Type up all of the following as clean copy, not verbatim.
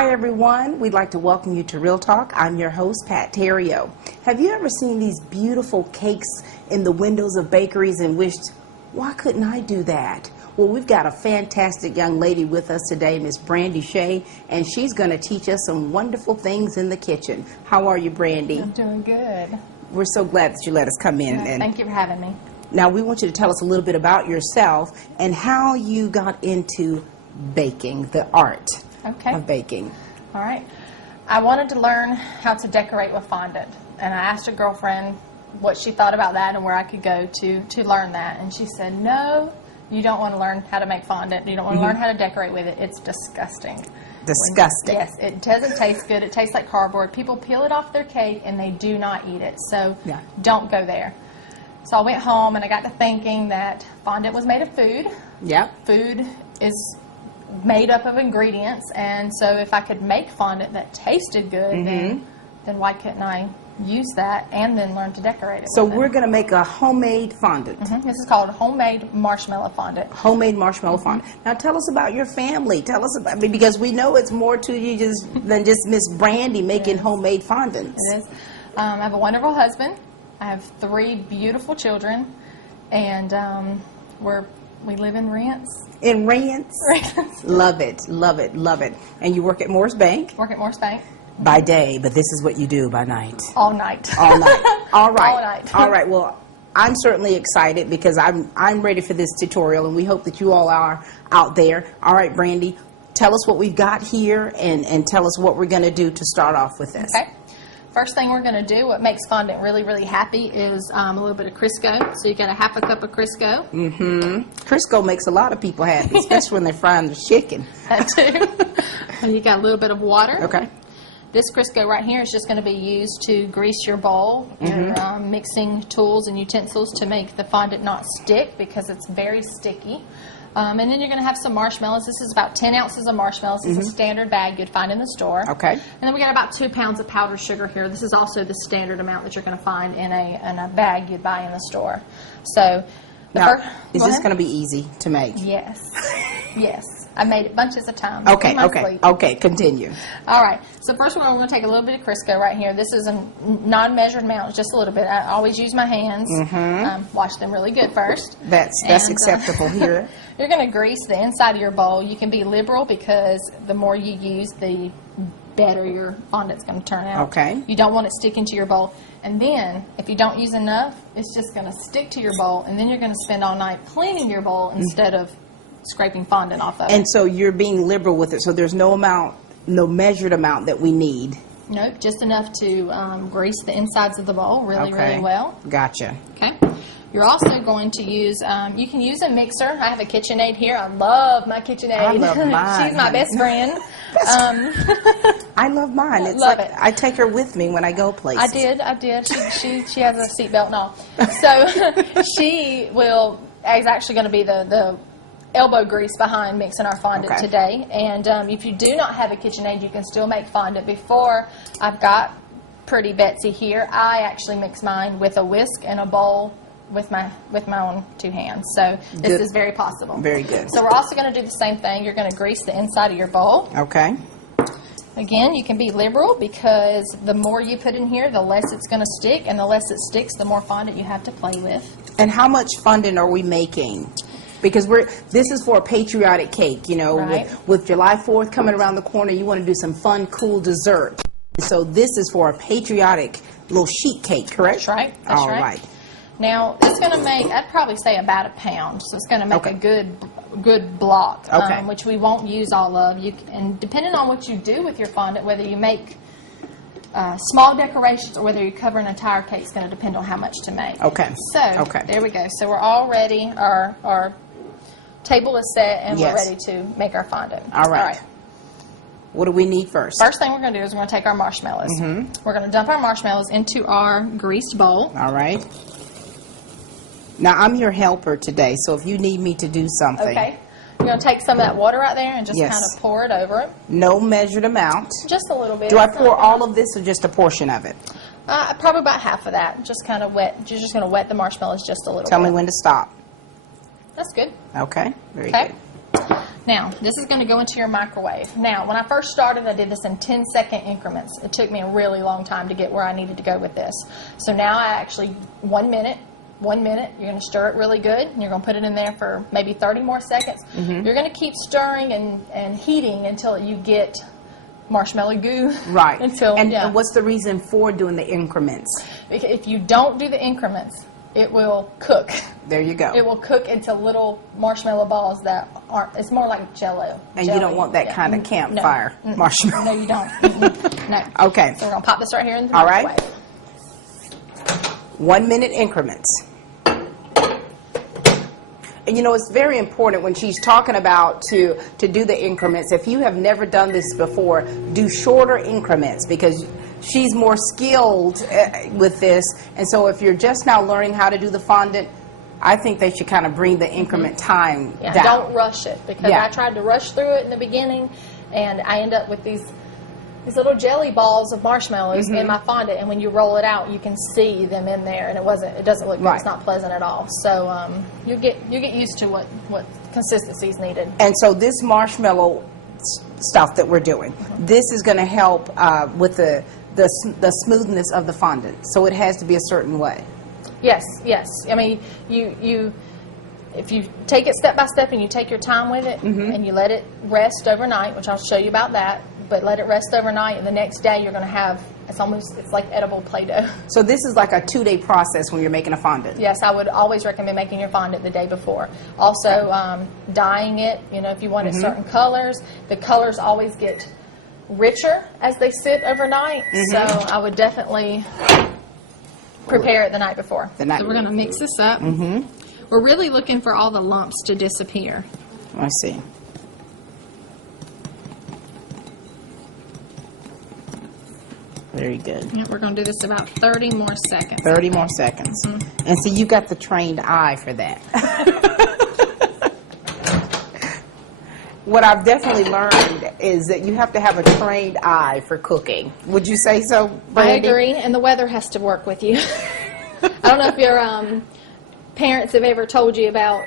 Hi everyone, we'd like to welcome you to Real Talk. I'm your host, Pat Terrio. Have you ever seen these beautiful cakes in the windows of bakeries and wished, why couldn't I do that? Well, we've got a fantastic young lady with us today, Miss Brandi Shay, and she's going to teach us some wonderful things in the kitchen. How are you, Brandi? I'm doing good. We're so glad that you let us come in. Thank you for having me. Now, we want you to tell us a little bit about yourself and how you got into baking, the art of baking. All right. I wanted to learn how to decorate with fondant, and I asked a girlfriend what she thought about that and where I could go to learn that, and she said, no, you don't want to learn how to make fondant. You don't want to learn how to decorate with it. It's disgusting. Disgusting. Yes, it doesn't taste good. It tastes like cardboard. People peel it off their cake and they do not eat it, so don't go there. So I went home and I got to thinking that fondant was made of food. Yeah. Food is made up of ingredients, and so if I could make fondant that tasted good, then why couldn't I use that and then learn to decorate it? So we're going to make a homemade fondant. This is called homemade marshmallow fondant. Homemade marshmallow fondant. Now tell us about your family. Tell us about, because we know it's more to you than just Miss Brandi making homemade fondants. It is. I have a wonderful husband. I have 3 beautiful children, and we live in Rents. In Rents? Love it, love it, love it. And you work at Morris Bank? Work at Morris Bank. By day, but this is what you do by night. All night. All night. All right. All night. All right. Well, I'm certainly excited because I'm ready for this tutorial, and we hope that you all are out there. All right, Brandi, tell us what we've got here and tell us what we're going to do to start off with this. Okay. First thing we're going to do, what makes fondant really, really happy, is a little bit of Crisco. So you got a half a cup of Crisco. Crisco makes a lot of people happy, especially when they're frying the chicken. That too. And you got a little bit of water. Okay. This Crisco right here is just going to be used to grease your bowl, your mixing tools and utensils to make the fondant not stick, because it's very sticky. And then you're going to have some marshmallows. This is about 10 ounces of marshmallows. This is a standard bag you'd find in the store. Okay. And then we got about 2 pounds of powdered sugar here. This is also the standard amount that you're going to find in a bag you'd buy in the store. So, is this going to be easy to make? Yes. Yes. I made it bunches of times. Okay, continue. All right. So first we're going to take a little bit of Crisco right here. This is a non-measured amount, just a little bit. I always use my hands. Wash them really good first. That's acceptable here. You're going to grease the inside of your bowl. You can be liberal, because the more you use, the better your fondant's going to turn out. Okay. You don't want it sticking to your bowl. And then, if you don't use enough, it's just going to stick to your bowl, and then you're going to spend all night cleaning your bowl instead of scraping fondant off of it. And so you're being liberal with it, so there's no measured amount that we need. Nope, just enough to grease the insides of the bowl really well. Gotcha. Okay. You're also going to use, you can use a mixer. I have a KitchenAid here. I love my KitchenAid. I love mine. She's my best friend. I love mine. It's love like it. I take her with me when I go places. I did. She has a seatbelt and all. So she is actually going to be the elbow grease behind mixing our fondant today. And if you do not have a KitchenAid, you can still make fondant. Before, I've got Pretty Betsy here. I actually mix mine with a whisk and a bowl with my own 2 hands. So this is very possible. Very good. So we're also going to do the same thing. You're going to grease the inside of your bowl. Okay. Again, you can be liberal, because the more you put in here, the less it's going to stick, and the less it sticks, the more fondant you have to play with. And how much fondant are we making? Because this is for a patriotic cake, you know, with July 4th coming around the corner, you want to do some fun, cool dessert. So this is for a patriotic little sheet cake, correct? That's right. That's All right. Now, it's going to make, I'd probably say about a pound, so it's going to make a good block, which we won't use all of. And depending on what you do with your fondant, whether you make small decorations or whether you cover an entire cake, is going to depend on how much to make. Okay. So, there we go. So we're all ready. Our table is set, and we're ready to make our fondant. All right. What do we need first? First thing we're going to do is we're going to take our marshmallows. We're going to dump our marshmallows into our greased bowl. All right. Now, I'm your helper today, so if you need me to do something. Okay. You're going to take some of that water right there and just kind of pour it over it. No measured amount. Just a little bit. Do I pour all of this or just a portion of it? Probably about half of that. Just kind of wet. You're just going to wet the marshmallows just a little bit. Tell me when to stop. That's good. Okay. Very good. Now, this is going to go into your microwave. Now, when I first started, I did this in 10-second increments. It took me a really long time to get where I needed to go with this. So now I actually, 1 minute, you're going to stir it really good, and you're going to put it in there for maybe 30 more seconds. You're going to keep stirring and heating until you get marshmallow goo. Right. And what's the reason for doing the increments? If you don't do the increments, it will cook. There you go. It will cook into little marshmallow balls that aren't, it's more like Jello. And you don't want that kind of campfire marshmallow. No, you don't. No. Okay. So we're going to pop this right here in the All microwave. right. 1 minute increments. And you know, it's very important when she's talking about to do the increments. If you have never done this before, do shorter increments because she's more skilled with this. And so if you're just now learning how to do the fondant, I think they should kind of bring the increment time down. Don't rush it because I tried to rush through it in the beginning and I end up with these little jelly balls of marshmallows in my fondant, and when you roll it out, you can see them in there, and it doesn't look good. It's not pleasant at all. So you get used to what consistency is needed. And so this marshmallow stuff that we're doing, this is going to help with the smoothness of the fondant. So it has to be a certain way. Yes. I mean, if you take it step by step and you take your time with it and you let it rest overnight, which I'll show you about that, but let it rest overnight, and the next day you're going to have, it's like edible Play-Doh. So this is like a 2-day process when you're making a fondant? Yes, I would always recommend making your fondant the day before. Also, dyeing it, if you wanted certain colors, the colors always get richer as they sit overnight, so I would definitely prepare it the night before. So we're going to mix this up. We're really looking for all the lumps to disappear. I see. Very good. Yeah, we're going to do this about 30 more seconds. 30 more seconds. And so you got the trained eye for that. What I've definitely learned is that you have to have a trained eye for cooking. Would you say so, Brandi? I agree, and the weather has to work with you. I don't know if your parents have ever told you about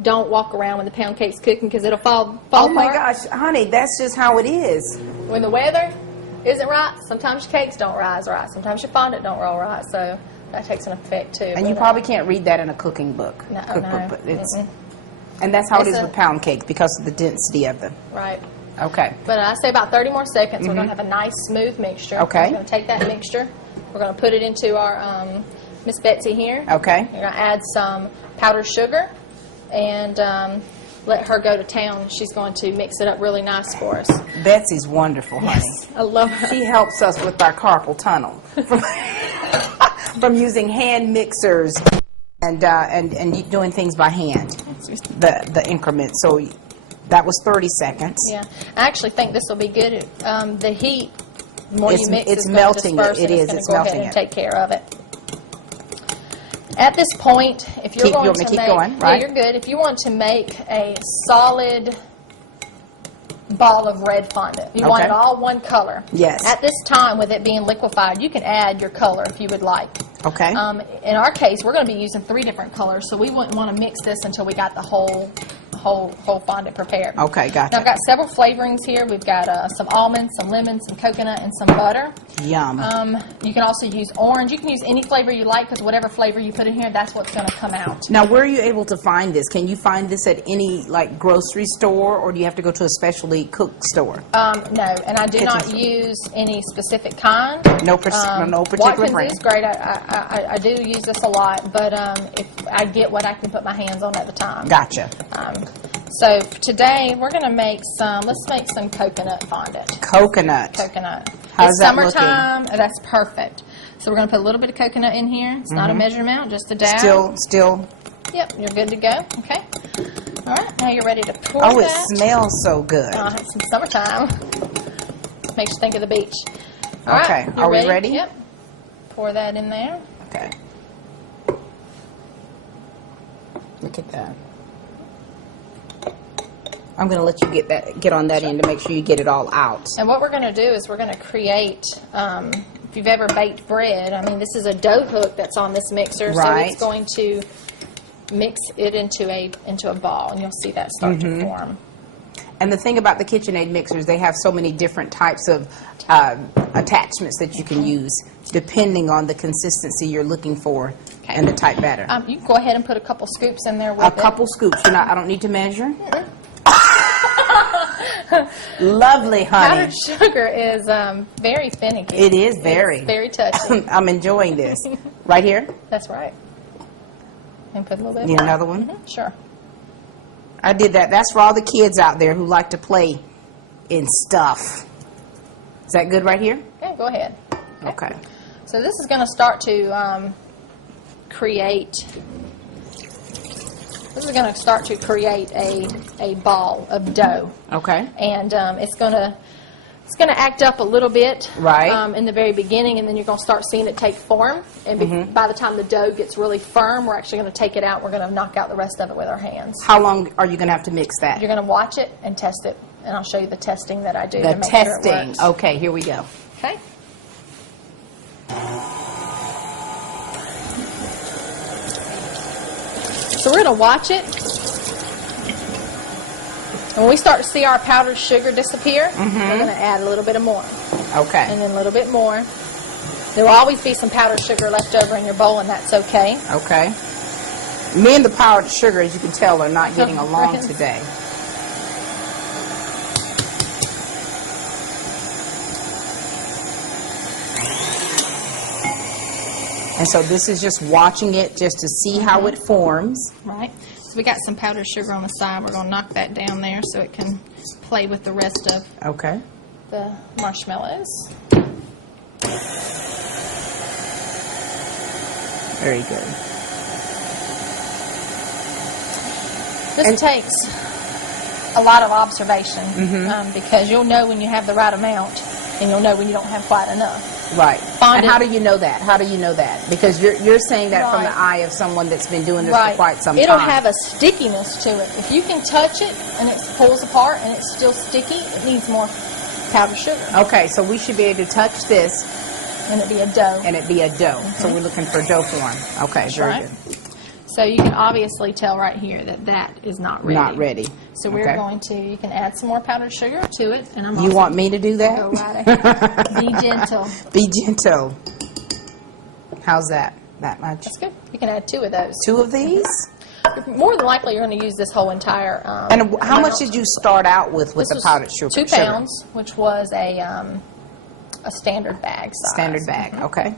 don't walk around when the pound cake's cooking because it'll fall apart. Oh my gosh, honey, that's just how it is. When the weather isn't right, sometimes your cakes don't rise right. Sometimes your fondant don't roll right, so that takes an effect too. And you probably can't read that in a cooking book. No. And that's how it is with pound cakes because of the density of them. Right. Okay. But I say about 30 more seconds. We're going to have a nice smooth mixture. Okay. We're going to take that mixture. We're going to put it into our Miss Betsy here. Okay. We're going to add some powdered sugar and let her go to town. She's going to mix it up really nice for us. Betsy's wonderful, honey. Yes, I love her. She helps us with our carpal tunnel from using hand mixers and doing things by hand. The increments. So that was 30 seconds. Yeah, I actually think this will be good. The heat, the more you mix, it's melting it. It is. It's melting it. And take care of it. At this point, if you're going to keep going, right? Yeah, you're good. If you want to make a solid ball of red fondant, you want it all one color. Yes. At this time, with it being liquefied, you can add your color if you would like. Okay. In our case, we're going to be using 3 different colors, so we wouldn't want to mix this until we got the whole fondant prepared. Okay, gotcha. Now, I've got several flavorings here. We've got some almonds, some lemon, some coconut, and some butter. Yum. You can also use orange. You can use any flavor you like because whatever flavor you put in here, that's what's going to come out. Now, where are you able to find this? Can you find this at any grocery store, or do you have to go to a specially cooked store? No, and I do not use any specific kind. No particular Watkins brand. is great. I do use this a lot, but if I get what I can put my hands on at the time. Gotcha. So today we're going to make let's make some coconut fondant. Coconut. How's that looking? Summertime. That's perfect. So we're going to put a little bit of coconut in here. It's not a measure amount, just a dab. Still. Yep, you're good to go. Okay. All right, now you're ready to pour that. Oh, it smells so good. It's some summertime. Makes you think of the beach. All okay, right, are we ready? Yep. Pour that in there. Okay. Look at that. I'm going to let you get on that end to make sure you get it all out. And what we're going to do is we're going to create, if you've ever baked bread, I mean, this is a dough hook that's on this mixer, right. So it's going to mix it into a ball, and you'll see that start to form. And the thing about the KitchenAid mixers, they have so many different types of attachments that you can use depending on the consistency you're looking for and the type batter. You can go ahead and put a couple scoops in there with it. A couple scoops. I don't need to measure? Lovely, honey. Powdered sugar is very finicky. It is very. It's very touchy. I'm enjoying this. Right here? That's right. And put a little bit Need more. another one? Sure. I did that. That's for all the kids out there who like to play in stuff. Is that good right here? Okay, go ahead. Okay. So this is going to start to create a ball of dough. Okay. And it's going to act up a little bit right. In the very beginning, and then you're going to start seeing it take form. And by the time the dough gets really firm, we're actually going to take it out. We're going to knock out the rest of it with our hands. How long are you going to have to mix that? You're going to watch it and test it, and I'll show you the testing that I do the to make testing. Sure it works. Okay, here we go. Okay. So we're going to watch it. And when we start to see our powdered sugar disappear, we're going to add a little bit more. Okay. And then a little bit more. There will always be some powdered sugar left over in your bowl, and that's okay. Okay. Me and the powdered sugar, as you can tell, are not getting along today. And so this is just watching it just to see how it forms. Right. So we got some powdered sugar on the side. We're going to knock that down there so it can play with the rest of the marshmallows. Very good. This takes a lot of observation because you'll know when you have the right amount and you'll know when you don't have quite enough. Right. And how do you know that? How do you know that? Because you're saying that from the eye of someone that's been doing this for quite some time. It'll have a stickiness to it. If you can touch it and it pulls apart and it's still sticky, it needs more powdered sugar. Okay, so we should be able to touch this. And it'd be a dough. And it'd be a dough. So we're looking for dough form. Okay, very good. So you can obviously tell right here that is not ready. Not ready. So we're going to, you can add some more powdered sugar to it. And I'm You want me to do that? Go right ahead. Be gentle. Be gentle. How's that? That much? That's good. You can add 2 of those. 2 of these? More than likely you're going to use this whole entire And how much did you start out with the powdered sugar? 2 pounds, which was a standard bag size. Standard bag, okay.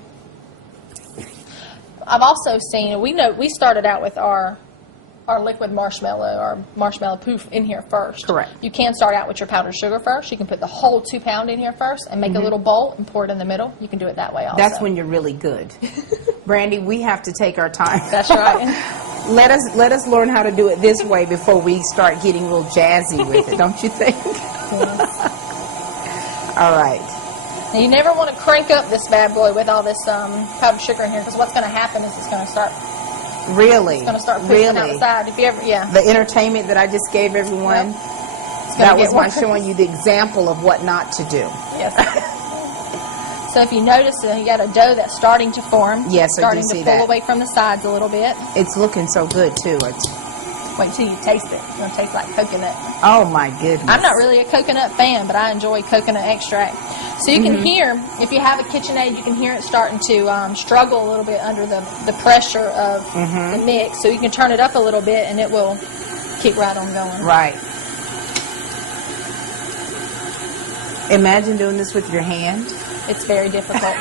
I've also seen, we started out with our liquid marshmallow or marshmallow poof in here first. Correct. You can start out with your powdered sugar first. You can put the whole 2 pound in here first and make a little bowl and pour it in the middle. You can do it that way also. That's when you're really good. Brandi, we have to take our time. That's right. Let us learn how to do it this way before we start getting real jazzy with it, don't you think? Yes. All right. Now, you never want to crank up this bad boy with all this powdered sugar in here, because what's going to happen is it's going to start. Really? It's going to start pushing out the side. If you ever, The entertainment that I just gave everyone. That was my showing you the example of what not to do. Yes. So if you notice, you got a dough that's starting to form. Yes, starting I do see to pull that. away from the sides a little bit. It's looking so good too. Wait till you taste it. It's going to taste like coconut. Oh my goodness. I'm not really a coconut fan, but I enjoy coconut extract. So you can hear, if you have a KitchenAid, you can hear it starting to struggle a little bit under the pressure of the mix. So you can turn it up a little bit and it will keep right on going. Right. Imagine doing this with your hand. It's very difficult.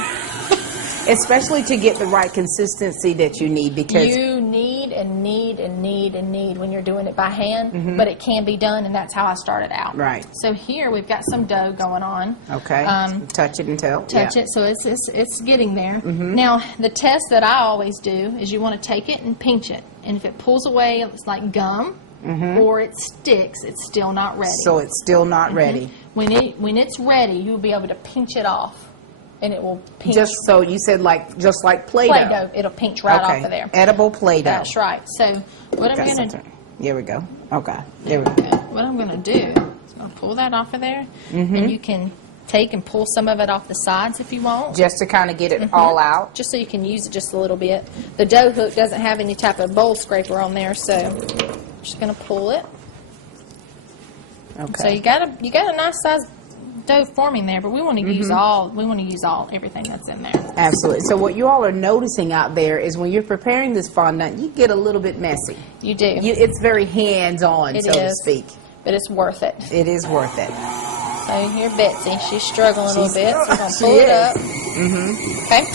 Especially to get the right consistency that you need, because you need and need and need and need when you're doing it by hand, but it can be done, and that's how I started out. Right. So here we've got some dough going on. Okay. Touch it until. Touch it, so it's getting there. Now the test that I always do is you want to take it and pinch it, and if it pulls away, it's like gum, or it sticks, it's still not ready. So it's still not ready. When it's ready, you'll be able to pinch it off. And it will pinch. Just so you said, just like Play-Doh. Play-Doh, it'll pinch right off of there. Edible Play-Doh. That's right. So what I'm going to do. Here we go. Okay. There we go. What I'm going to do is I'm going to pull that off of there, and you can take and pull some of it off the sides if you want. Just to kind of get it all out. Just so you can use it just a little bit. The dough hook doesn't have any type of bowl scraper on there, so I'm just going to pull it. Okay. So you got a nice size dough forming there, but we want to use everything that's in there. Absolutely. So what you all are noticing out there is when you're preparing this fondant, you get a little bit messy. You do. It's very hands-on, so to speak. But it's worth it. It is worth it. So here, Betsy, she's struggling a little bit. So we're going to pull it up. Okay.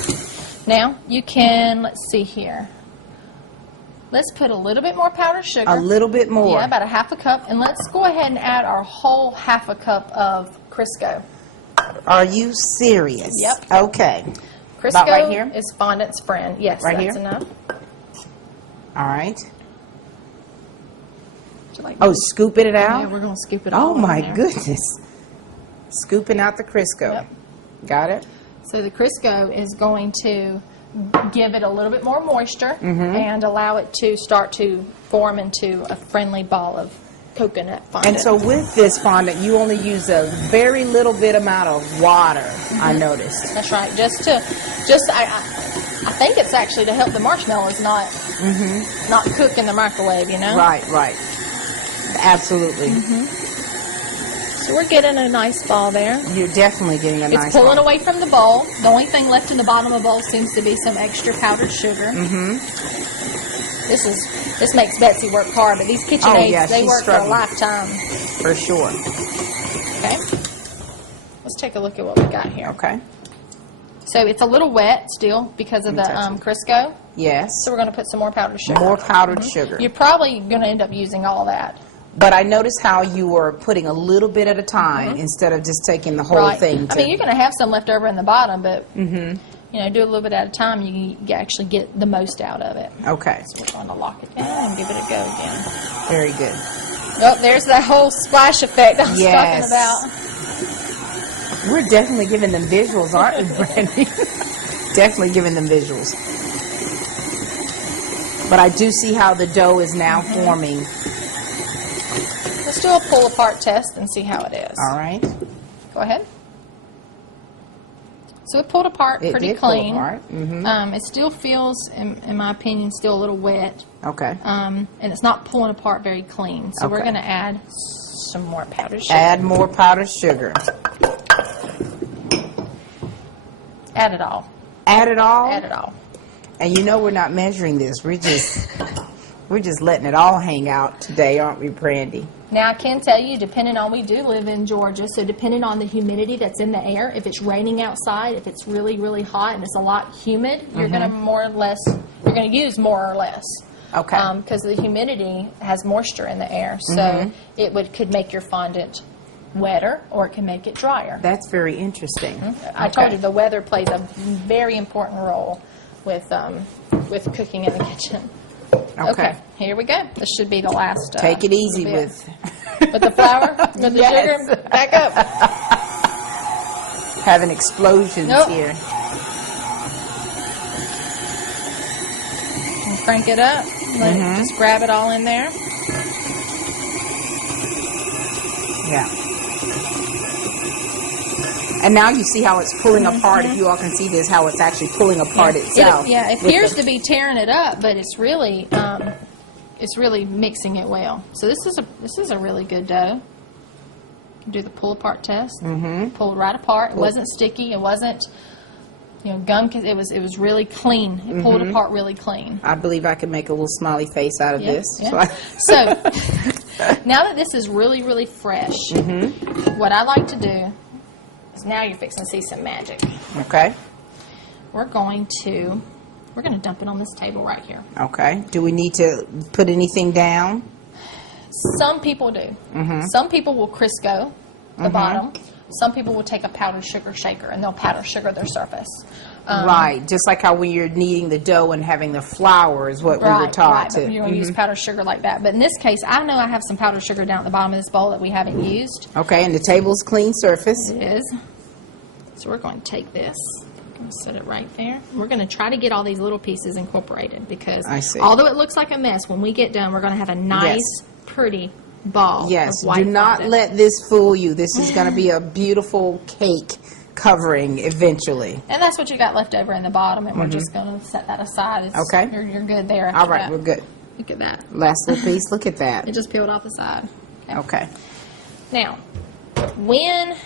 Now you can, let's see here. Let's put a little bit more powdered sugar. A little bit more. Yeah, about a half a cup. And let's go ahead and add our whole half a cup of Crisco. Are you serious? Yep. Okay. Crisco about right here? is fondant's friend. Yes, right that's here? enough. All right. Like scooping it out? Yeah, we're going to scoop it all Oh, my in there. goodness. Scooping out the Crisco. Yep. Got it? So the Crisco is going to give it a little bit more moisture and allow it to start to form into a friendly ball of coconut fondant. And so with this fondant, you only use a very little bit amount of water, I noticed. That's right. I think it's actually to help the marshmallows not cook in the microwave, you know? Right. Absolutely. So we're getting a nice ball there. You're definitely getting a nice ball. It's pulling away from the bowl. The only thing left in the bottom of the bowl seems to be some extra powdered sugar. This makes Betsy work hard, but these KitchenAids, they work for a lifetime. For sure. Okay. Let's take a look at what we got here. Okay. So it's a little wet still because of the Crisco. Yes. So we're going to put some more powdered sugar. More powdered sugar. You're probably going to end up using all that. But I noticed how you were putting a little bit at a time instead of just taking the whole thing. I mean, you're going to have some left over in the bottom, but you know, do a little bit at a time. You actually get the most out of it. Okay. So we're going to lock it down and give it a go again. Very good. Oh, there's that whole splash effect I was talking about. We're definitely giving them visuals, aren't we, Brandi? Definitely giving them visuals. But I do see how the dough is now forming. Let's do a pull apart test and see how it is. All right. Go ahead. So it pulled apart pretty clean. Pull apart. It still feels, in my opinion, still a little wet. Okay. And it's not pulling apart very clean. So we're going to add some more powdered sugar. Add more powdered sugar. Add it all. Add it all? Add it all. And you know we're not measuring this. We're just letting it all hang out today, aren't we, Brandi? Now, I can tell you, we do live in Georgia, so depending on the humidity that's in the air, if it's raining outside, if it's really, really hot and it's a lot humid, you're going to use more or less. Okay. Because the humidity has moisture in the air, so it could make your fondant wetter or it can make it drier. That's very interesting. I told you the weather plays a very important role with cooking in the kitchen. Okay, here we go. This should be the last. Take it easy with the flour, with the sugar. Back up. Having explosions here. And crank it up. Just grab it all in there. Yeah. And now you see how it's pulling apart. If you all can see this, how it's actually pulling apart itself. It appears to be tearing it up, but it's really mixing it well. So this is a really good dough. Do the pull apart test. Pull right apart. It wasn't sticky. It wasn't gum. It was really clean. It pulled apart really clean. I believe I can make a little smiley face out of this. Yeah. So now that this is really, really fresh, what I like to do. Now you're fixing to see some magic. Okay. We're going to dump it on this table right here. Okay. Do we need to put anything down? Some people do. Some people will Crisco the bottom. Some people will take a powdered sugar shaker and they'll powder sugar their surface. Right. Just like how when you're kneading the dough and having the flour is what we were taught to. But you don't use powdered sugar like that. But in this case, I know I have some powdered sugar down at the bottom of this bowl that we haven't used. Okay, and the table's clean surface. It is. So we're going to take this. We're going to set it right there. We're going to try to get all these little pieces incorporated because although it looks like a mess, when we get done, we're going to have a nice, pretty ball. Yes. Of white Do not fondant. let this fool you. This is going to be a beautiful cake covering eventually. And that's what you got left over in the bottom, and we're just going to set that aside. Okay. You're good there after All right, that. we're good. Look at that. Last little piece. Look at that. It just peeled off the side. Okay. Now, when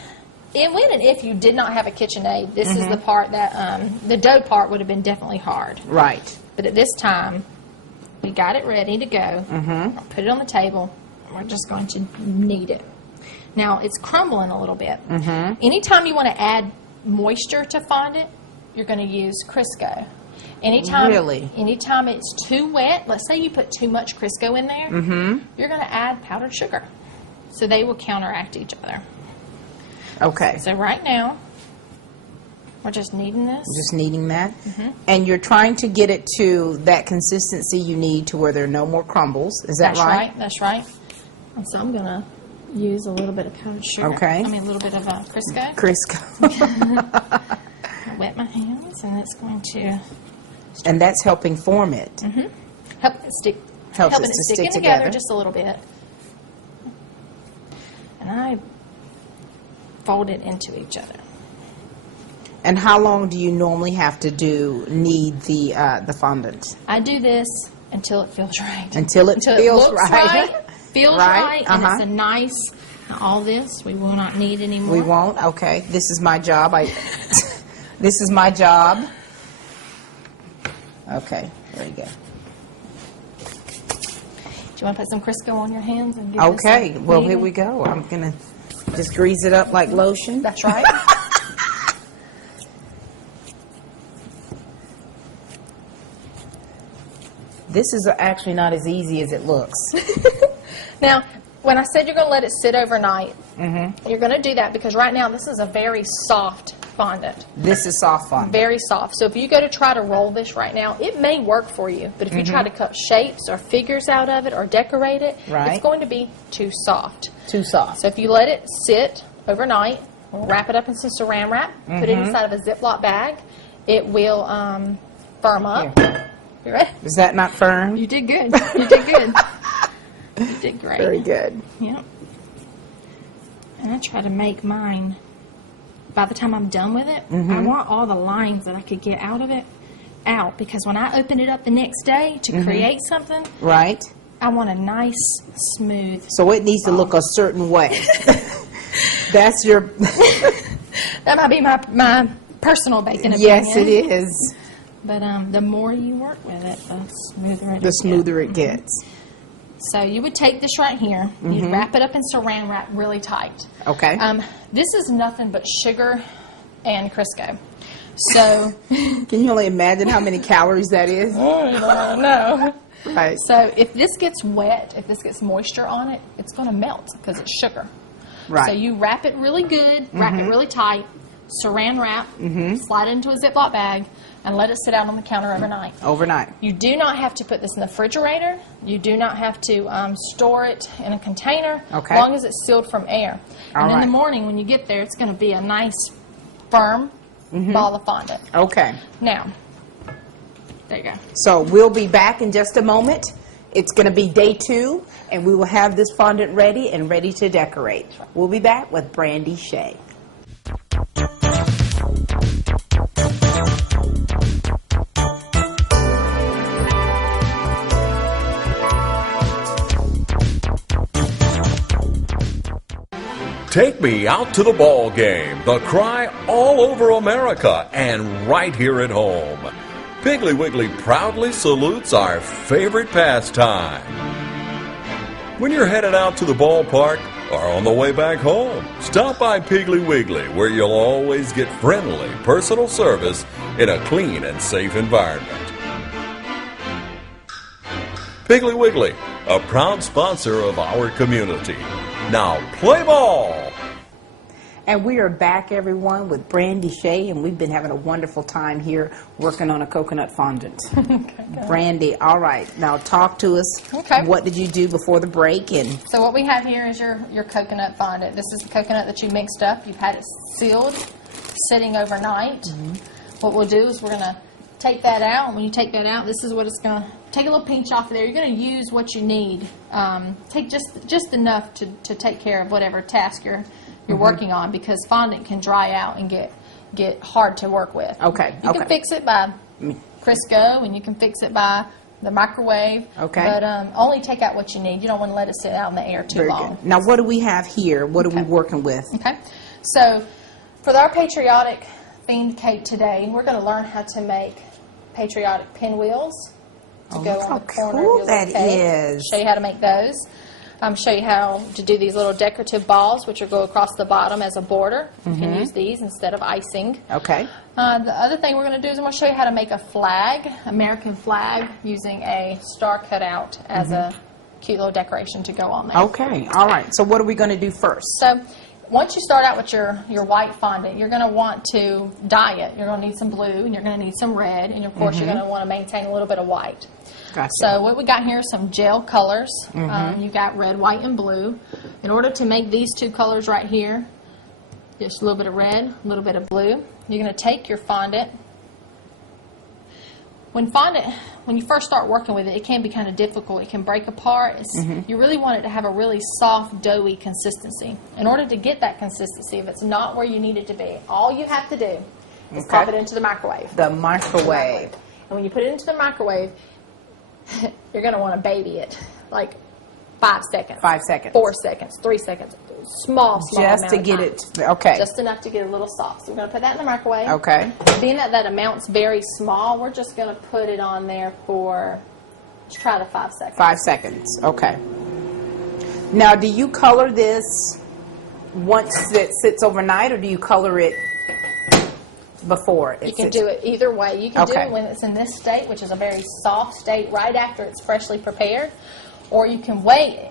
and if you did not have a KitchenAid, this is the part that the dough part would have been definitely hard. Right. But at this time, we got it ready to go. I'll put it on the table. We're just going to knead it. Now, it's crumbling a little bit. Anytime you want to add moisture to fondant, you're going to use Crisco. Anytime it's too wet, let's say you put too much Crisco in there, you're going to add powdered sugar. So they will counteract each other. Okay. So right now, we're just kneading this. Just kneading that. And you're trying to get it to that consistency you need to where there are no more crumbles. Is that right? That's right. And so I'm going to use a little bit of powdered sugar. Okay. I mean, a little bit of Crisco. Crisco. I wet my hands, and it's going to... And that's helping form it. Helping it stick together just a little bit. And I fold it into each other. And how long do you normally have to knead the fondant? I do this until it feels right. Until it feels right. Feels right, and it's a nice. All this we will not need anymore. We won't. Okay, this is my job. This is my job. Okay, there you go. Do you want to put some Crisco on your hands and give Okay, this well, here we go. I'm going to just grease it up like lotion. That's right. This is actually not as easy as it looks. Now, when I said you're going to let it sit overnight, you're going to do that because right now this is a very soft fondant. This is soft fondant. Very soft. So if you go to try to roll this right now, it may work for you. But if you try to cut shapes or figures out of it or decorate it, it's going to be too soft. Too soft. So if you let it sit overnight, wrap it up in some saran wrap, put it inside of a Ziploc bag, it will firm up. Here. You ready? Is that not firm? You did good. You did good. You did great. Very good. Yep. And I try to make mine, by the time I'm done with it, I want all the lines that I could get out of it out, because when I open it up the next day to create something, I want a nice, smooth So it needs to look a certain way. That's your... That might be my personal baking opinion. Yes, it is. But the more you work with it, the smoother it The smoother it gets. So you would take this right here, you'd wrap it up in saran wrap really tight. Okay. This is nothing but sugar and Crisco. So can you only imagine how many calories that is? No. Right. So if this gets wet, if this gets moisture on it, it's going to melt because it's sugar. Right. So you wrap it really good, wrap it really tight, saran wrap, slide it into a Ziploc bag, and let it sit out on the counter overnight. Overnight. You do not have to put this in the refrigerator. You do not have to store it in a container, as long as it's sealed from air. And in the morning when you get there, it's going to be a nice, firm ball of fondant. Okay. Now, there you go. So we'll be back in just a moment. It's going to be day 2, and we will have this fondant ready and ready to decorate. We'll be back with Brandi Shay. Take me out to the ball game, the cry all over America and right here at home. Piggly Wiggly proudly salutes our favorite pastime. When you're headed out to the ballpark or on the way back home, stop by Piggly Wiggly, where you'll always get friendly personal service in a clean and safe environment. Piggly Wiggly, a proud sponsor of our community. Now play ball! And we are back, everyone, with Brandi Shay, and we've been having a wonderful time here working on a coconut fondant. Brandi, all right, now talk to us. Okay. What did you do before the break? And so what we have here is your coconut fondant. This is the coconut that you mixed up. You've had it sealed, sitting overnight. What we'll do is we're going to take that out. And when you take that out, this is what it's going to take a little pinch off of there. You're going to use what you need. Take just enough to take care of whatever task you're working on, because fondant can dry out and get hard to work with. Okay. You can fix it by Crisco, and you can fix it by the microwave. Okay. But only take out what you need. You don't want to let it sit out in the air too Very long. good. Now, what do we have here? What are we working with? Okay. So, for our patriotic themed cake today, we're going to learn how to make patriotic pinwheels to go on the corner of your little cake. Is. Show you how to make those. Show you how to do these little decorative balls, which will go across the bottom as a border. You can use these instead of icing. Okay. The other thing we're going to do is I'm going to show you how to make a flag, American flag, using a star cutout as a cute little decoration to go on there. Okay. All right. So what are we going to do first? So once you start out with your white fondant, you're going to want to dye it. You're going to need some blue, and you're going to need some red, and of course you're going to want to maintain a little bit of white. Gotcha. So what we got here is some gel colors. You got red, white, and blue. In order to make these two colors right here, just a little bit of red, a little bit of blue, you're going to take your fondant. When you first start working with it, it can be kind of difficult. It can break apart. You really want it to have a really soft, doughy consistency. In order to get that consistency, if it's not where you need it to be, all you have to do is pop it into the microwave. The microwave. And when you put it into the microwave, you're going to want to baby it, like 5 seconds. 5 seconds. 4 seconds, 3 seconds. Small just amount to of get time. it, okay. Just enough to get it a little soft. So we're going to put that in the microwave. Okay. Being that amount's very small, we're just going to put it on there for, let's try the 5 seconds. 5 seconds, okay. Now, do you color this once it sits overnight, or do you color it before? You can do it either way. You can do it when it's in this state, which is a very soft state, right after it's freshly prepared, or you can wait.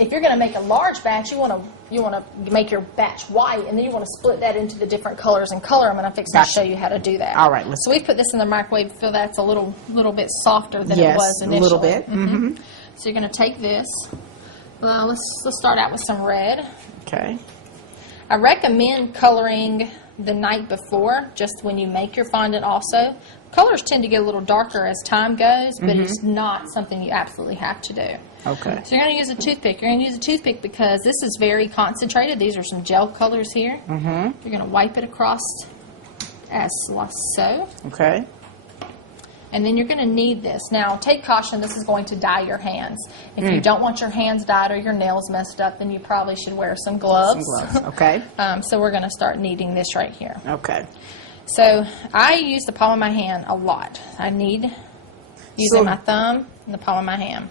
If you're going to make a large batch, you want to make your batch white, and then you want to split that into the different colors and color them, and I'm fixing to show you how to do that. All right. So we put this in the microwave. Feel that's a little bit softer than it was initially. a little bit. So you're going to take this. Well, let's start out with some red. Okay. I recommend coloring the night before, just when you make your fondant also. Colors tend to get a little darker as time goes, but it's not something you absolutely have to do. Okay. So you're going to use a toothpick. You're going to use a toothpick because this is very concentrated. These are some gel colors here. You're going to wipe it across as so. Okay. And then you're going to knead this. Now, take caution, this is going to dye your hands. If you don't want your hands dyed or your nails messed up, then you probably should wear some gloves. Okay. So we're going to start kneading this right here. Okay. So I use the palm of my hand a lot. I knead using my thumb and the palm of my hand.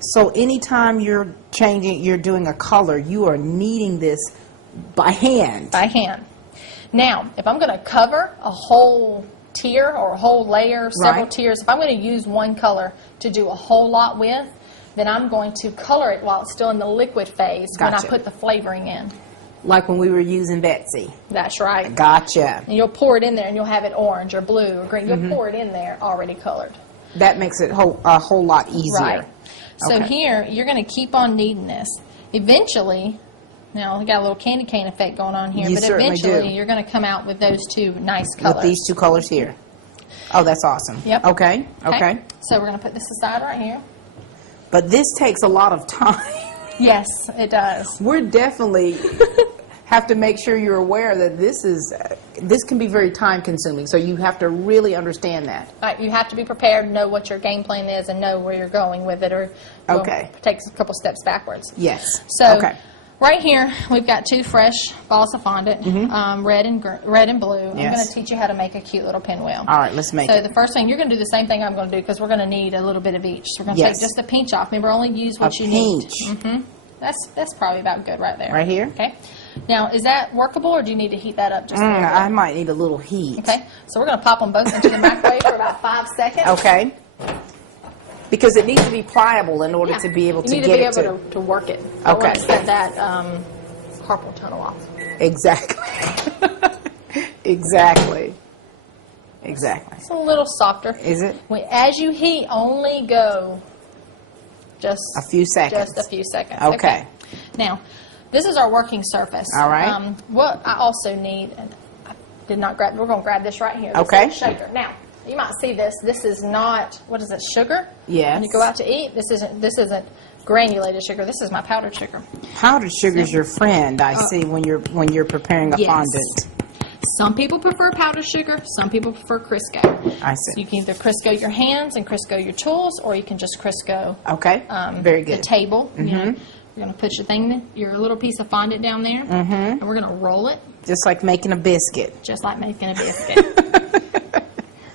So anytime you're doing a color, you are kneading this by hand. By hand. Now, if I'm going to cover a whole tier or a whole layer, several tiers, if I'm going to use one color to do a whole lot with, then I'm going to color it while it's still in the liquid phase when I put the flavoring in. Like when we were using Betsy. That's right. Gotcha. And you'll pour it in there and you'll have it orange or blue or green. You'll pour it in there already colored. That makes it a whole lot easier. Right. So here, you're going to keep on kneading this. Eventually, now we got a little candy cane effect going on here, but eventually you're going to come out with those two nice colors. With these two colors here. Oh, that's awesome. Yep. Okay. Okay. So we're going to put this aside right here. But this takes a lot of time. Yes, it does. We're definitely have to make sure you're aware that this can be very time consuming. So you have to really understand that. Right, you have to be prepared, know what your game plan is, and know where you're going with it, or it takes a couple steps backwards. Yes. So right here we've got two fresh balls of fondant, red and blue. I'm going to teach you how to make a cute little pinwheel. All right, let's make it. So the first thing, you're going to do the same thing I'm going to do because we're going to need a little bit of each. So we're going to take just a pinch off. Remember, only use what you need. That's probably about good right there. Right here? Okay. Now, is that workable, or do you need to heat that up just a little bit? I might need a little heat. Okay. So we're going to pop them both into the microwave for about 5 seconds. Okay. Because it needs to be pliable in order to be able to get it to... You need to be able to work it. Okay. I want to set that carpal tunnel off. Exactly. Exactly. Exactly. It's a little softer. Is it? As you heat, only go just a few seconds. Just a few seconds. Okay. Now, this is our working surface. All right. What I also need, and I did not grab, we're going to grab this right here. Okay. This is shaker. Now, you might see this. This is not, what is it, sugar? Yes. When you go out to eat, this isn't granulated sugar. This is my powdered sugar. Powdered sugar is your friend, I see, when you're preparing a fondant. Some people prefer powdered sugar. Some people prefer Crisco. I see. So you can either Crisco your hands and Crisco your tools, or you can just Crisco very good. the table. You know, you're going to put your little piece of fondant down there, and we're going to roll it. Just like making a biscuit. Just like making a biscuit.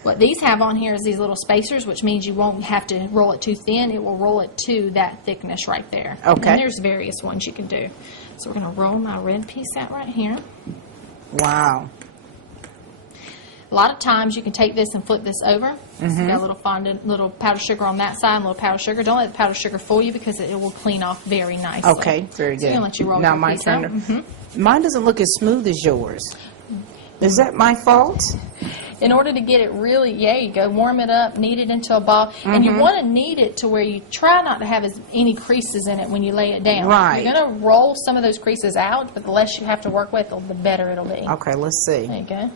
What these have on here is these little spacers, which means you won't have to roll it too thin. It will roll it to that thickness right there. Okay. And there's various ones you can do. So we're going to roll my red piece out right here. Wow. A lot of times you can take this and flip this over. So you got a little fondant, little powdered sugar on that side, and a little powdered sugar. Don't let the powdered sugar fool you because it will clean off very nicely. Okay, very good. So I'm going to let you roll now your my piece turn. out. Mine doesn't look as smooth as yours. Is that my fault? In order to get it really, you go, warm it up, knead it into a ball. And you want to knead it to where you try not to have any creases in it when you lay it down. Right. You're going to roll some of those creases out, but the less you have to work with, the better it'll be. Okay, let's see. There you go.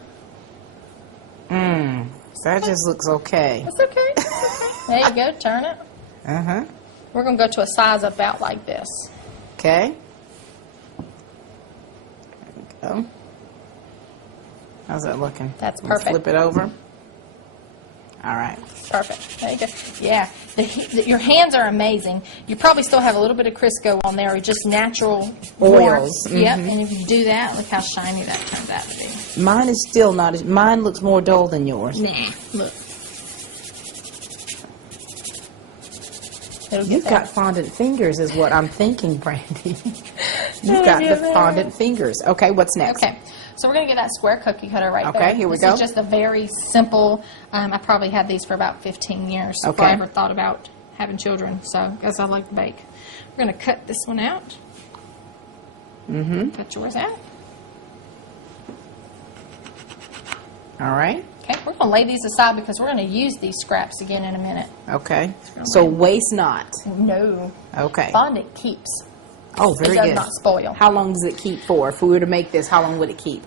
That just looks okay. That's okay. That's okay. There you go. Turn it. We're going to go to a size about like this. Okay. There we go. How's that looking? That's Let's perfect. flip it over. All right. Perfect. There you go. Yeah. Your hands are amazing. You probably still have a little bit of Crisco on there, or just natural Oils. warmth. Yep. And if you do that, look how shiny that turns out to be. Mine is still not as... Mine looks more dull than yours. Nah. Look. You've got fondant fingers is what I'm thinking, Brandi. You've got the fondant fingers. Okay, what's next? Okay. So we're going to get that square cookie cutter right there. Okay, here we go. This is just a very simple, I probably had these for about 15 years before I ever thought about having children, so because I like to bake. We're going to cut this one out. Cut yours out. All right. Okay, we're going to lay these aside because we're going to use these scraps again in a minute. Okay. So waste not. No. Okay. Fondant keeps. Oh, very it does good. not spoil. How long does it keep for? If we were to make this, how long would it keep?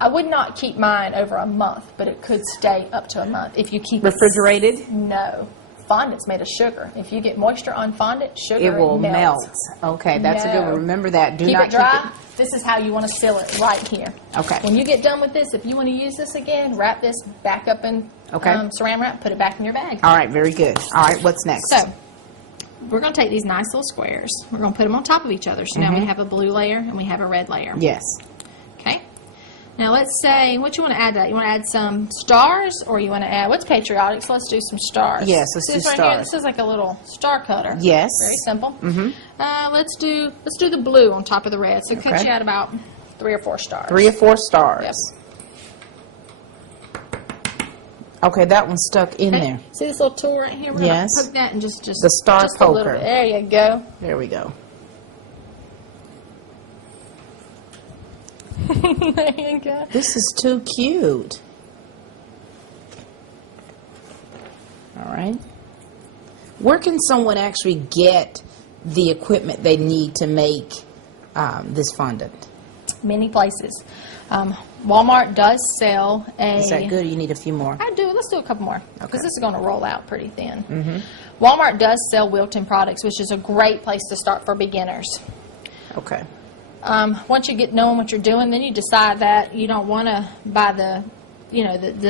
I would not keep mine over a month, but it could stay up to a month if you keep refrigerated. it. No. Fondant's made of sugar. If you get moisture on fondant, sugar it will melts. Okay, that's a good one. Remember that. Do keep not it dry. keep it. This is how you want to seal it right here. Okay. When you get done with this, if you want to use this again, wrap this back up in saran wrap, put it back in your bag. All right, very good. All right, what's next? So, we're going to take these nice little squares. We're going to put them on top of each other. So now we have a blue layer and we have a red layer. Yes. Okay. Now let's say, what you want to add to that? You want to add some stars, or you want to add, what's patriotic? So let's do some stars. Yes, let's See do this right stars. Here? This is like a little star cutter. Yes. Very simple. Let's do the blue on top of the red. So cut Okay. you out about 3 or 4 stars. 3 or 4 stars. Yep. Okay, that one's stuck in Okay. there. See this little tool right here? We're Yes. going to poke that and just The star just a little poker. bit. There you go. There we go. There you go. This is too cute. All right. Where can someone actually get the equipment they need to make this fondant? Many places. Walmart does sell a... Is that good? Or you need a few more? I do. Let's do a couple more because Okay. this is going to roll out pretty thin. Walmart does sell Wilton products, which is a great place to start for beginners. Okay. Once you get knowing what you're doing, then you decide that you don't want to buy the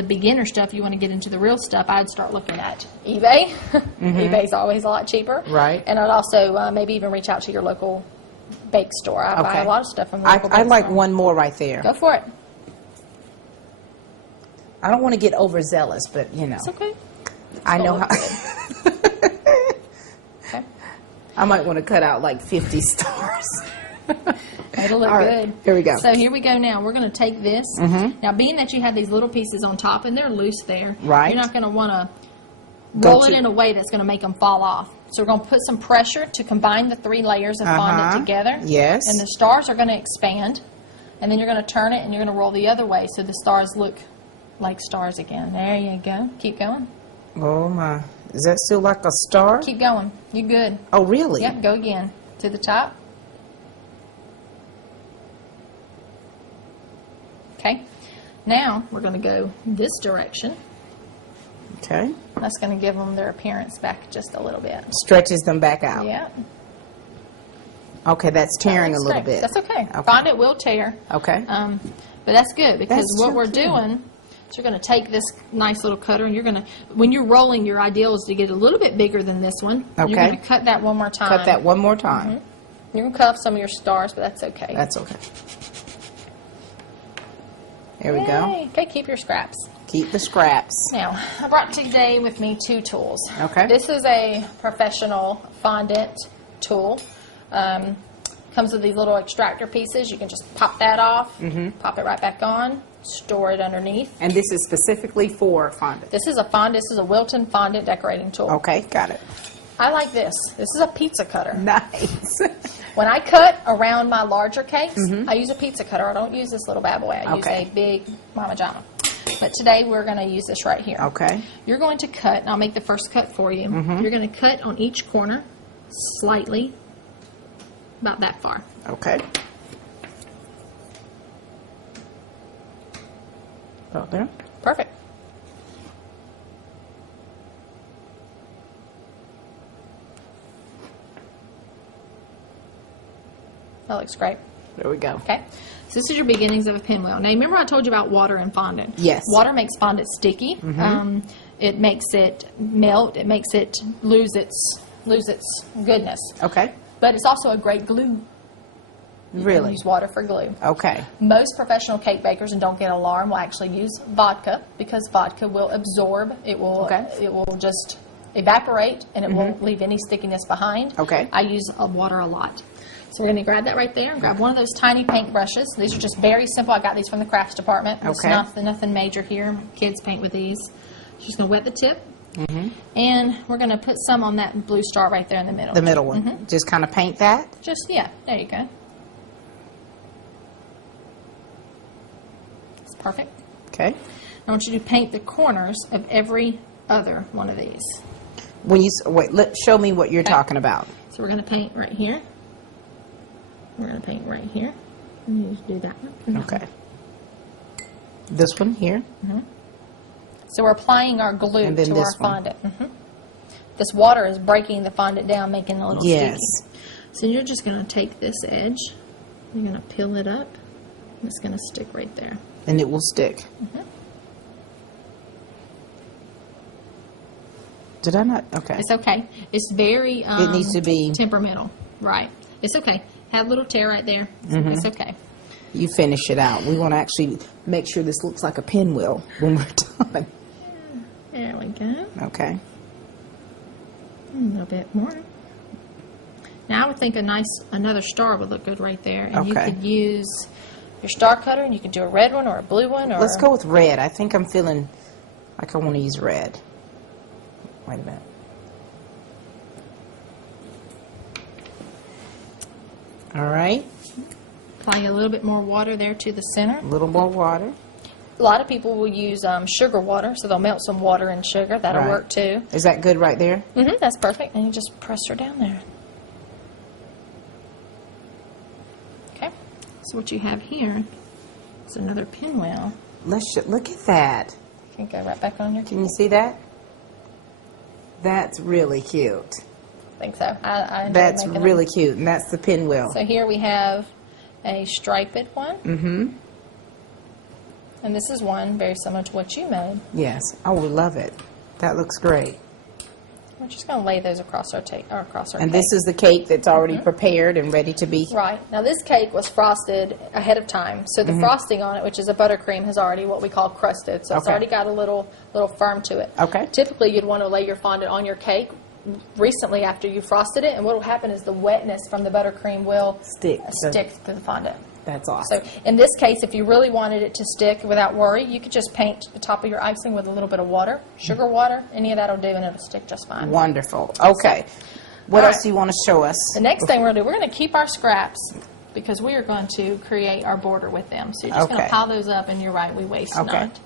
beginner stuff. You want to get into the real stuff. I'd start looking at eBay. eBay's always a lot cheaper. Right. And I'd also maybe even reach out to your local bake store. I buy a lot of stuff from the local bake I'd like store. one more right there. Go for it. I don't want to get overzealous, but you know. It's okay. I know how. Okay. I might want to cut out like 50 stars. It'll look All right, good. here we go. So here we go now. We're going to take this. Now, being that you have these little pieces on top and they're loose there, Right. you're not going to want to Go roll it to- in a way that's going to make them fall off. So we're going to put some pressure to combine the 3 layers of fondant together. Yes. And the stars are going to expand. And then you're going to turn it and you're going to roll the other way so the stars look like stars again. There you go. Keep going. Oh my. Is that still like a star? Keep going. You're good. Oh, really? Yep, go again. To the top. Okay. Now we're going to go this direction. Okay. That's going to give them their appearance back just a little bit. Stretches them back out. Yeah. Okay, that's tearing a little great. bit. That's okay. Okay. Fondant will tear. Okay. But that's good because That's what so we're cute. doing is you're going to take this nice little cutter and you're going to, when you're rolling, your ideal is to get a little bit bigger than this one. Okay. You're going to cut that one more time. Cut that one more time. You can cut off some of your stars, but that's okay. That's okay. There we Yay. go. Okay, keep your scraps. Keep the scraps. Now, I brought today with me 2 tools. Okay. This is a professional fondant tool. Comes with these little extractor pieces. You can just pop that off, pop it right back on, store it underneath. And this is specifically for fondant. This is a Wilton fondant decorating tool. Okay, got it. I like this. This is a pizza cutter. Nice. When I cut around my larger cakes, I use a pizza cutter. I don't use this little bad boy. I use Okay. a big Mama Jama. But today we're going to use this right here. Okay. You're going to cut, and I'll make the first cut for you. You're going to cut on each corner slightly, about that far. Okay. About there. Perfect. That looks great. There we go. Okay. So this is your beginnings of a pinwheel. Now, remember I told you about water and fondant? Yes. Water makes fondant sticky. It makes it melt. It makes it lose its goodness. Okay. But it's also a great glue. You Really? use water for glue. Okay. Most professional cake bakers, and don't get alarmed, will actually use vodka because vodka will absorb. It will. Okay. It will just evaporate, and it won't leave any stickiness behind. Okay. I use water a lot. So we're going to grab that right there and grab one of those tiny paint brushes. These are just very simple. I got these from the crafts department. It's Okay. nothing major here. Kids paint with these. Just going to wet the tip. And we're going to put some on that blue star right there in the middle. The middle one. Just kind of paint that. Just, yeah, there you go. It's perfect. Okay. I want you to paint the corners of every other one of these. When you wait, show me what you're talking about. So we're going to paint right here. We're going to paint right here. And you just do that one. Okay. This one here. So we're applying our glue And then to this our one. fondant. This water is breaking the fondant down, making it a little Yes. sticky. So you're just going to take this edge, you're going to peel it up, and it's going to stick right there. And it will stick. Did I not? Okay. It's okay. It's very It needs to be. temperamental. Right. It's okay. Have a little tear right there. It's okay. You finish it out. We want to actually make sure this looks like a pinwheel when we're done. There we go. Okay. A little bit more. Now I would think another star would look good right there. And you Okay. could use your star cutter, and you could do a red one or a blue one. Or Let's go with red. I think I'm feeling like I want to use red. Wait a minute. All right. Apply a little bit more water there to the center. A little more water. A lot of people will use sugar water, so they'll melt some water and sugar. That'll Right. work too. Is that good right there? That's perfect. And you just press her down there. Okay. So what you have here is another pinwheel. Look at that. You can go right back on your. Can you see that? That's really cute. I think so. I enjoy That's making really them. cute, and that's the pinwheel. So here we have a striped one. And this is one very similar to what you made. Yes. I would love it. That looks great. We're just going to lay those across our across our And cake. this is the cake that's already prepared and ready to be. Right. Now this cake was frosted ahead of time. So the frosting on it, which is a buttercream, has already what we call crusted. So it's Okay. already got a little firm to it. Okay. Typically you'd want to lay your fondant on your cake recently after you frosted it, and what will happen is the wetness from the buttercream will Stick. stick to the fondant. That's awesome. So in this case, if you really wanted it to stick without worry, you could just paint the top of your icing with a little bit of water, sugar water, any of that will do, and it'll stick just fine. Wonderful. Okay. What All else right. do you want to show us? The next thing we're going to do, we're going to keep our scraps because we are going to create our border with them. So you're just going Okay. to pile those up, and you're right, we waste Okay. not.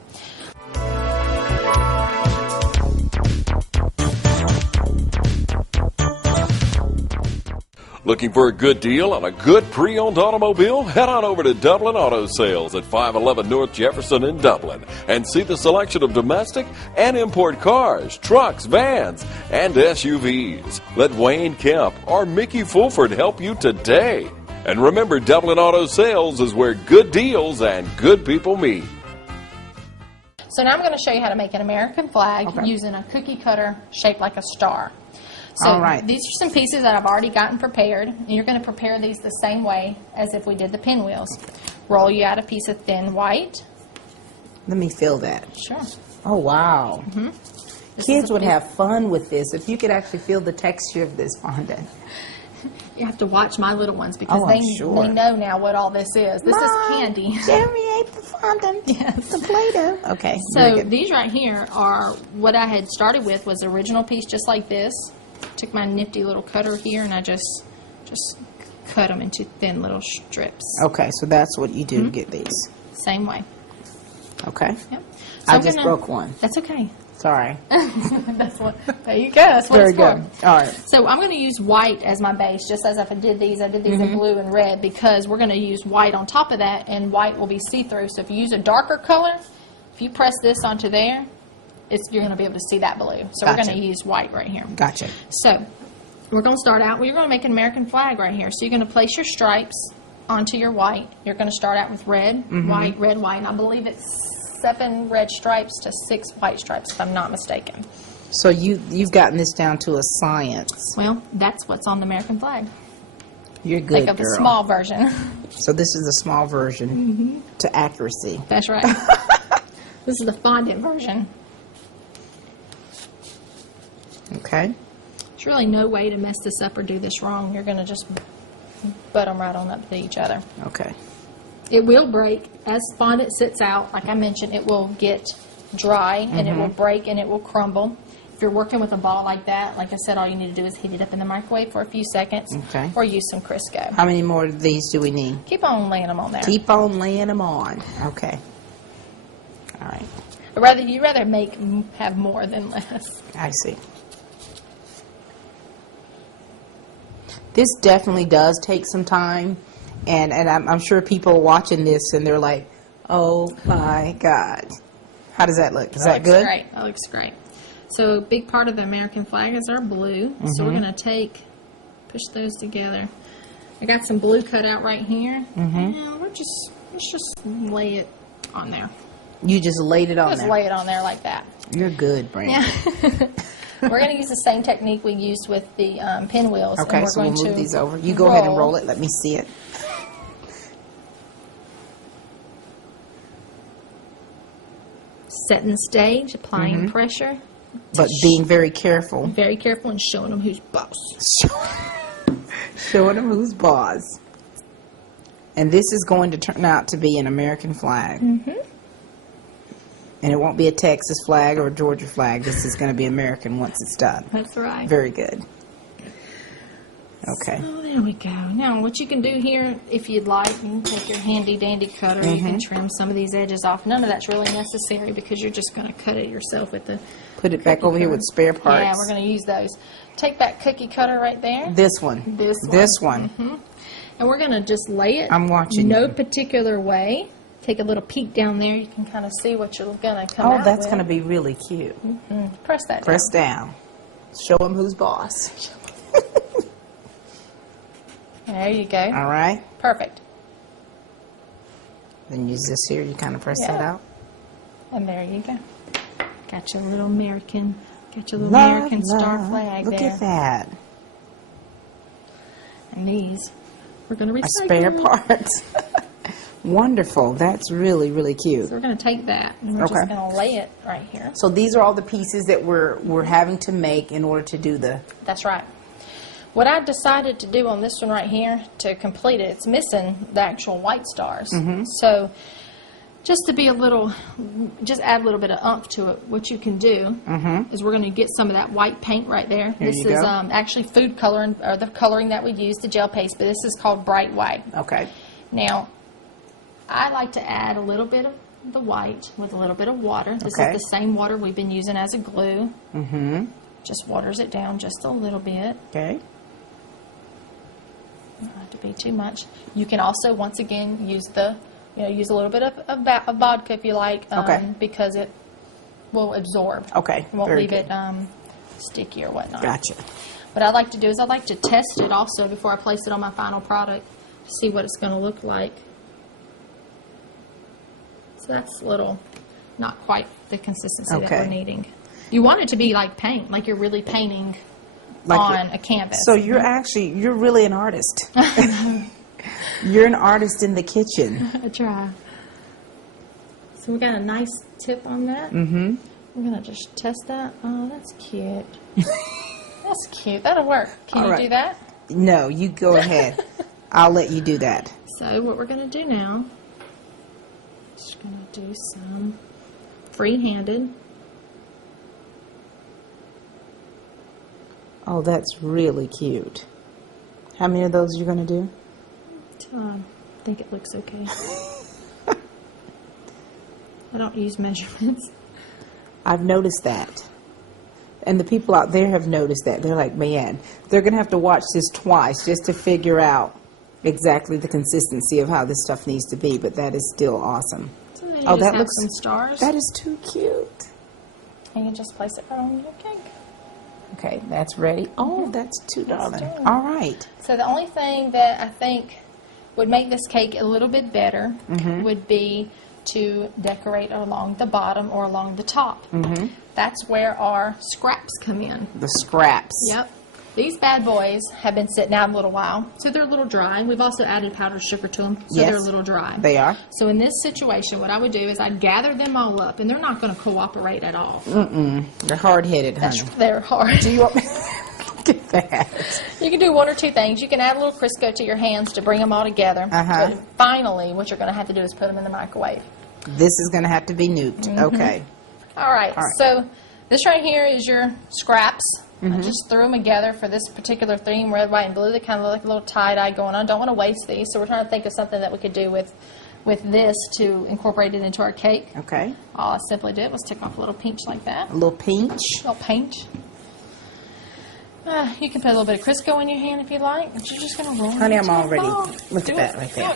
Looking for a good deal on a good pre-owned automobile? Head on over to Dublin Auto Sales at 511 North Jefferson in Dublin and see the selection of domestic and import cars, trucks, vans, and SUVs. Let Wayne Kemp or Mickey Fulford help you today. And remember, Dublin Auto Sales is where good deals and good people meet. So now I'm going to show you how to make an American flag using a cookie cutter shaped like a star. So all right. These are some pieces that I've already gotten prepared. And you're going to prepare these the same way as if we did the pinwheels. Roll you out a piece of thin white. Let me feel that. Sure. Oh, wow. Kids would have fun with this if you could actually feel the texture of this fondant. You have to watch my little ones because Oh, they sure. know now what all this is. This is candy. Jeremy ate the fondant. Yes. The Play-Doh. Okay. So these right here are what I had started with was the original piece just like this. Took my nifty little cutter here and I just cut them into thin little strips. Okay, so that's what you do to get these. Same way. Okay. Yep. So I just broke one. That's okay. Sorry. That's what. There you go. That's what Very it's for. good. All right. So I'm going to use white as my base, just as if I did these. I did these in blue and red because we're going to use white on top of that, and white will be see-through. So if you use a darker color, if you press this onto there, you're going to be able to see that blue. So we're Gotcha. going to use white right here. Gotcha. So we're going to start out. We're going to make an American flag right here. So you're going to place your stripes onto your white. You're going to start out with red, white, red, white. And I believe it's 7 red stripes to 6 white stripes, if I'm not mistaken. So you've gotten this down to a science. Well, that's what's on the American flag. You're good, Think of girl. the small version. So this is the small version to accuracy. That's right. This is the fondant version. Okay. There's really no way to mess this up or do this wrong. You're going to just butt them right on up to each other. Okay. It will break. As fondant sits out, like I mentioned, it will get dry and it will break and it will crumble. If you're working with a ball like that, like I said, all you need to do is heat it up in the microwave for a few seconds or use some Crisco. How many more of these do we need? Keep on laying them on there. Keep on laying them on. Okay. All right. You'd rather have more than less. I see. This definitely does take some time, and I'm sure people are watching this and they're like, oh my God. How does that look? Is that good? Great. That looks great. So a big part of the American flag is our blue. So we're going to push those together. I got some blue cut out right here. And let's just lay it on there. You just laid it on there. Just lay it on there like that. You're good, Brandi. Yeah. We're going to use the same technique we used with the pinwheels. Okay, and we're so we'll going move to these over. You go ahead and roll it. Let me see it. Setting the stage, applying pressure. But being very careful. Very careful and showing them who's boss. Showing them who's boss. And this is going to turn out to be an American flag. And it won't be a Texas flag or a Georgia flag. This is going to be American once it's done. That's right. Very good. Okay. Oh, there we go. Now, what you can do here, if you'd like, you can take your handy-dandy cutter. You can trim some of these edges off. None of that's really necessary because you're just going to cut it yourself with the Put it back over here with spare parts. Yeah, we're going to use those. Take that cookie cutter right there. This one. This one. And we're going to just lay it. I'm watching No you. particular way. Take a little peek down there. You can kind of see what you're going to come out with. Oh, that's going to be really cute. Press that Press down. Show them who's boss. There you go. All right. Perfect. Then use this here. You kind of press that out. And there you go. Got your little American star flag Look there. at that. And these, we're going to recycle. A spare parts. Wonderful. That's really, really cute. So we're going to take that and we're just going to lay it right here. So these are all the pieces that we're having to make in order to do the... That's right. What I decided to do on this one right here to complete it, it's missing the actual white stars. So just to be just add a little bit of oomph to it, what you can do is we're going to get some of that white paint right there. This is actually food coloring, or the coloring that we use, the gel paste, but this is called bright white. Okay. Now, I like to add a little bit of the white with a little bit of water. This is the same water we've been using as a glue. Just waters it down just a little bit. Okay. Don't have to be too much. You can also, once again, use use a little bit of vodka if you like, because it will absorb. Okay. It won't leave it sticky or whatnot. Gotcha. What I like to do is I like to test it also before I place it on my final product to see what it's going to look like. So that's not quite the consistency that we're needing. You want it to be like paint, like you're really painting on a canvas. So you're really an artist. You're an artist in the kitchen. I try. So we got a nice tip on that. Mm-hmm. We're going to just test that. Oh, that's cute. That's cute. That'll work. Can you do that? No, you go ahead. I'll let you do that. So what we're going to do now, just going to do some free-handed. Oh, that's really cute. How many of those are you going to do? I think it looks okay. I don't use measurements. I've noticed that. And the people out there have noticed that. They're like, man, they're going to have to watch this twice just to figure out exactly the consistency of how this stuff needs to be. But that is still awesome. So you that looks some stars. That is too cute. And you just place it right on your cake. Okay, that's ready. Oh, that's too darling. All right. So the only thing that I think would make this cake a little bit better would be to decorate along the bottom or along the top. That's where our scraps come in. The scraps. Yep. These bad boys have been sitting out a little while, so they're a little dry. We've also added powdered sugar to them, so they're a little dry. They are. So in this situation, what I would do is I'd gather them all up, and they're not going to cooperate at all. They're hard-headed, honey. They're hard. Do you want me look at that? You can do one or two things. You can add a little Crisco to your hands to bring them all together. But finally, what you're going to have to do is put them in the microwave. This is going to have to be nuked. Okay. All right. So this right here is your scraps. I just threw them together for this particular theme, red, white, and blue. They kind of look like a little tie-dye going on. Don't want to waste these, so we're trying to think of something that we could do with this to incorporate it into our cake. Okay. All I simply did was take off a little pinch like that. A little pinch? A little pinch. You can put a little bit of Crisco in your hand if you like, but you're just going to roll it. Honey, I'm already. Look at that right there.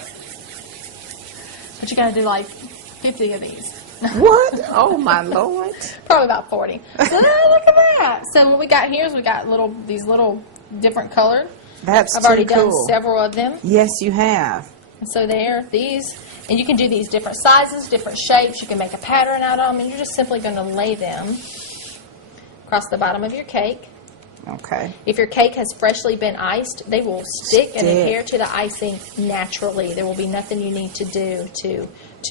But you got to do like 50 of these. What? Oh, my Lord. Probably about 40. So, look at that. So what we got here is we got these little different colored. That's I've already cool. done several of them. Yes, you have. And so there, these, and you can do these different sizes, different shapes. You can make a pattern out of them, and you're just simply going to lay them across the bottom of your cake. Okay. If your cake has freshly been iced, they will stick and adhere to the icing naturally. There will be nothing you need to do to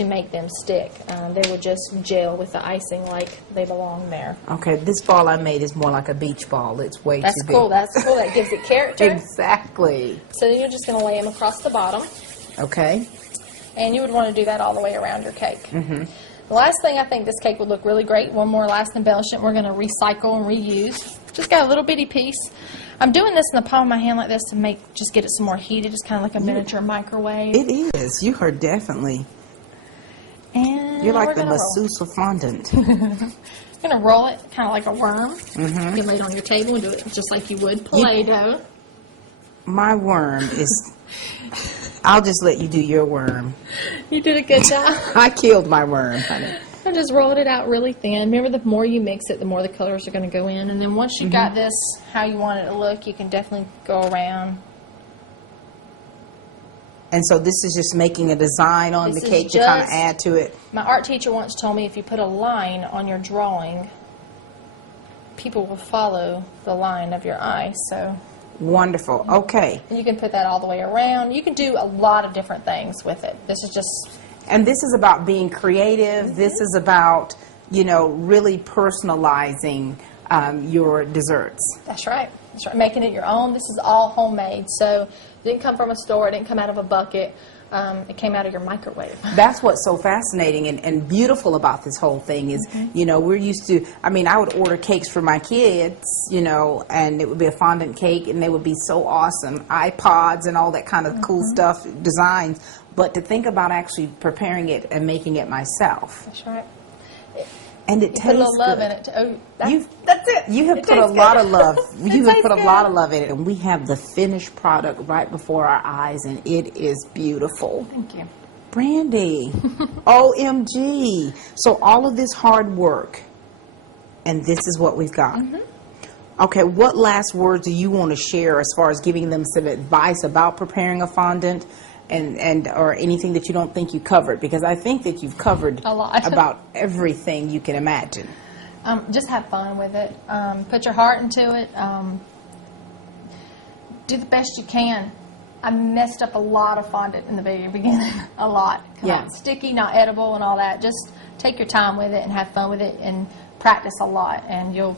make them stick. They will just gel with the icing like they belong there. Okay, this ball I made is more like a beach ball. It's way too big. That's cool. That's cool. That gives it character. Exactly. So then you're just going to lay them across the bottom. Okay. And you would want to do that all the way around your cake. The last thing I think this cake would look really great, one more last embellishment, we're going to recycle and reuse. Just got a little bitty piece. I'm doing this in the palm of my hand like this to just get it some more heated, just kind of like a miniature microwave. It is. You are definitely. And you're like the masseuse fondant. I'm going to roll it kind of like a worm. You can lay it on your table and do it just like you would Play-Doh. My worm is... I'll just let you do your worm. You did a good job. I killed my worm, honey. I just rolled it out really thin. Remember, the more you mix it, the more the colors are going to go in. And then once you got this how you want it to look, you can definitely go around. And so this is just making a design on the cake to kind of add to it. My art teacher once told me if you put a line on your drawing, people will follow the line of your eye. So wonderful. Okay. And you can put that all the way around. You can do a lot of different things with it. This is just... And this is about being creative. This is about, really personalizing your desserts. That's right. That's right. Making it your own. This is all homemade. So it didn't come from a store. It didn't come out of a bucket. It came out of your microwave. That's what's so fascinating and beautiful about this whole thing is, we're used to, I would order cakes for my kids, and it would be a fondant cake, and they would be so awesome. iPods and all that kind of cool stuff, designs. But to think about actually preparing it and making it myself. That's right. And it you tastes put a little love good. in it. Oh, that's it. You have It put a tastes lot good. of love. You have tastes put a good. lot of love in it, and we have the finished product right before our eyes, and it is beautiful. Thank you. Brandi, OMG. So all of this hard work, and this is what we've got. Okay, what last words do you want to share as far as giving them some advice about preparing a fondant and or anything that you don't think you covered? Because I think that you've covered A lot. about everything you can imagine. Just have fun with it. Put your heart into it. Do the best you can. I messed up a lot of fondant in the very beginning. A lot. Come out sticky, not edible, and all that. Just take your time with it and have fun with it and practice a lot, and you'll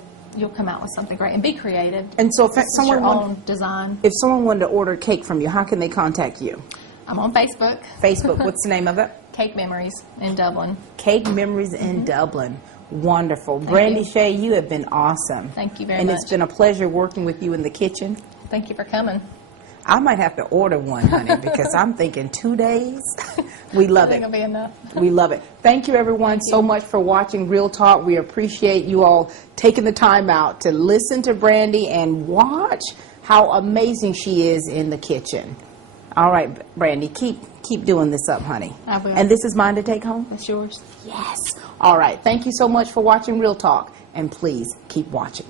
come out with something great. And be creative. And so if Your own design. If someone wanted to order cake from you, how can they contact you? I'm on Facebook. Facebook, what's the name of it? Cake Memories in Dublin. Cake Memories in Dublin. Wonderful. Thank Brandi you. Shay, you have been awesome. Thank you very and much. it's been a pleasure working with you in the kitchen. Thank you for coming. I might have to order one, honey, because I'm thinking 2 days. We love I it. think it'll be enough. We love it. Thank you, everyone, so much for watching Real Talk. We appreciate you all taking the time out to listen to Brandi and watch how amazing she is in the kitchen. All right, Brandi, keep doing this up, honey. I will. And this is mine to take home? That's yours. Yes. All right. Thank you so much for watching Real Talk, and please keep watching.